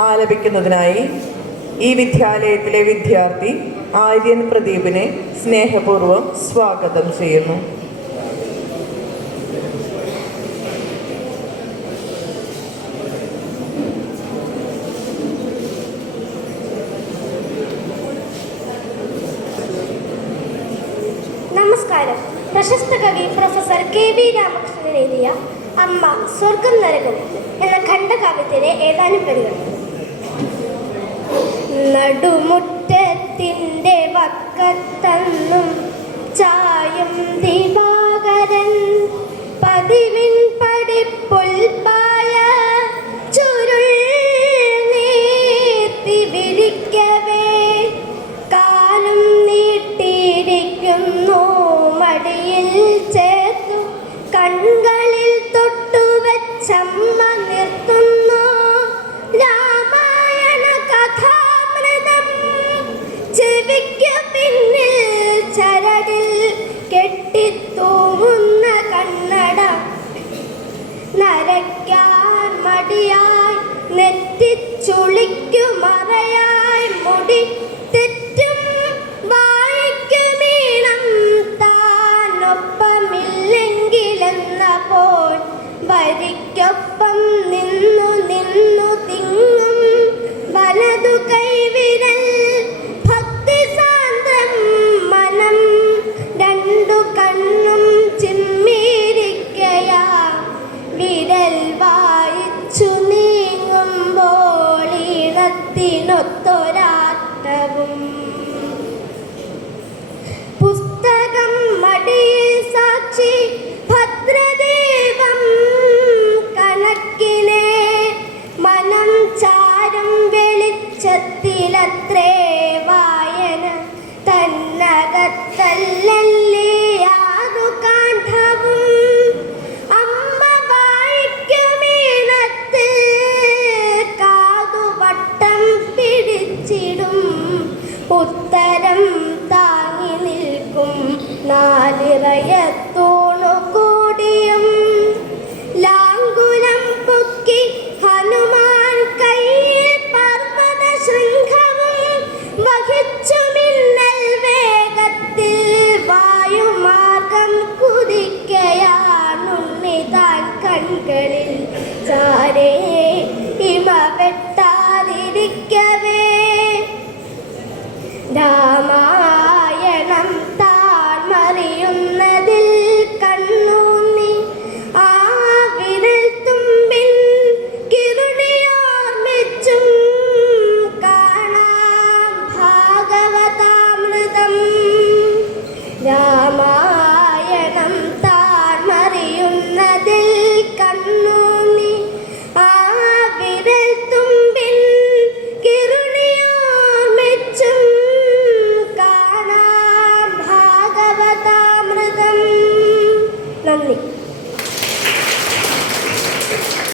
ആലപിക്കുന്നതിനായി ഈ വിദ്യാലയത്തിലെ വിദ്യാർത്ഥി ആര്യൻ പ്രദീപിനെ സ്നേഹപൂർവം സ്വാഗതം ചെയ്യുന്നു. നമസ്കാരം. പ്രശസ്ത കവി പ്രൊഫസർ കെ വി രാമകൃഷ്ണൻ എഴുതിയ അമ്മ സ്വർഗം നരകം എന്ന ഖണ്ഡകാവ്യത്തിലെ ഏതാനും വരികൾ നടുമുറ്റത്തിന്റെ വക്കത്തന്നും ചായം ദിവാകരൻ പതിവിൻ മടിയായി നെറ്റിച്ചുളിക്കു മറയായി മുടി തെറ്റും വായിക്കുമീണം താനൊപ്പമില്ലെങ്കിലെന്ന പോൽ വരിക്കൊപ്പം ഈണത്തിനൊത്തൊരാട്ടവും പുസ്തകം ഉത്തരം താങ്ങി നിൽക്കും നാലിറയത്തോണു llama. はい。